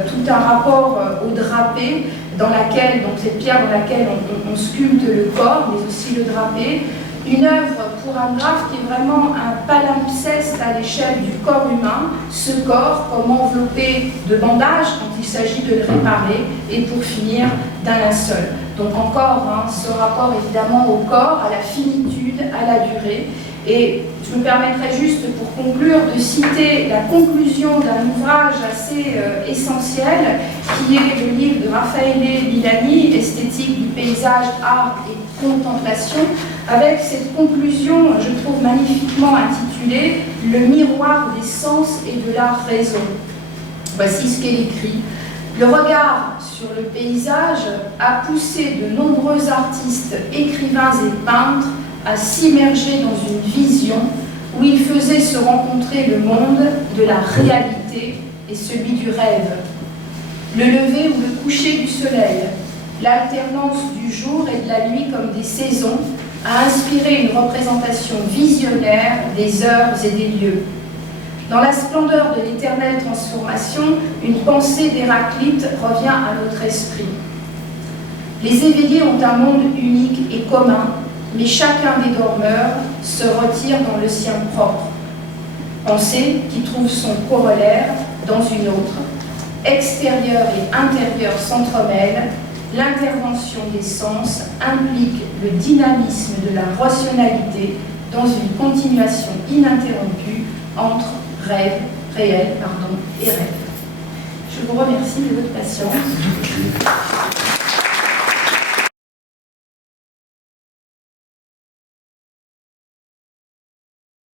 tout un rapport au drapé, dans laquelle, donc cette pierre dans laquelle on sculpte le corps, mais aussi le drapé. Une œuvre pour Anne Graff qui est vraiment un palimpseste à l'échelle du corps humain, ce corps comme enveloppé de bandages quand il s'agit de le réparer, et pour finir d'un linceul. Donc encore ce rapport évidemment au corps, à la finitude, à la durée. Et je me permettrai juste pour conclure de citer la conclusion d'un ouvrage assez essentiel qui est le livre de Raffaele Milani, Esthétique du paysage, art et contemplation, avec cette conclusion, je trouve magnifiquement intitulée « Le miroir des sens et de la raison ». Voici ce qu'elle écrit. Le regard sur le paysage a poussé de nombreux artistes, écrivains et peintres à s'immerger dans une vision où ils faisaient se rencontrer le monde de la réalité et celui du rêve. Le lever ou le coucher du soleil, l'alternance du jour et de la nuit comme des saisons a inspiré une représentation visionnaire des heures et des lieux. Dans la splendeur de l'éternelle transformation, une pensée d'Héraclite revient à notre esprit. Les éveillés ont un monde unique et commun, mais chacun des dormeurs se retire dans le sien propre. Pensée qui trouve son corollaire dans une autre. Extérieur et intérieur s'entremêlent, l'intervention des sens implique le dynamisme de la rationalité dans une continuation ininterrompue entre rêve, réel, et rêve. Je vous remercie de votre patience.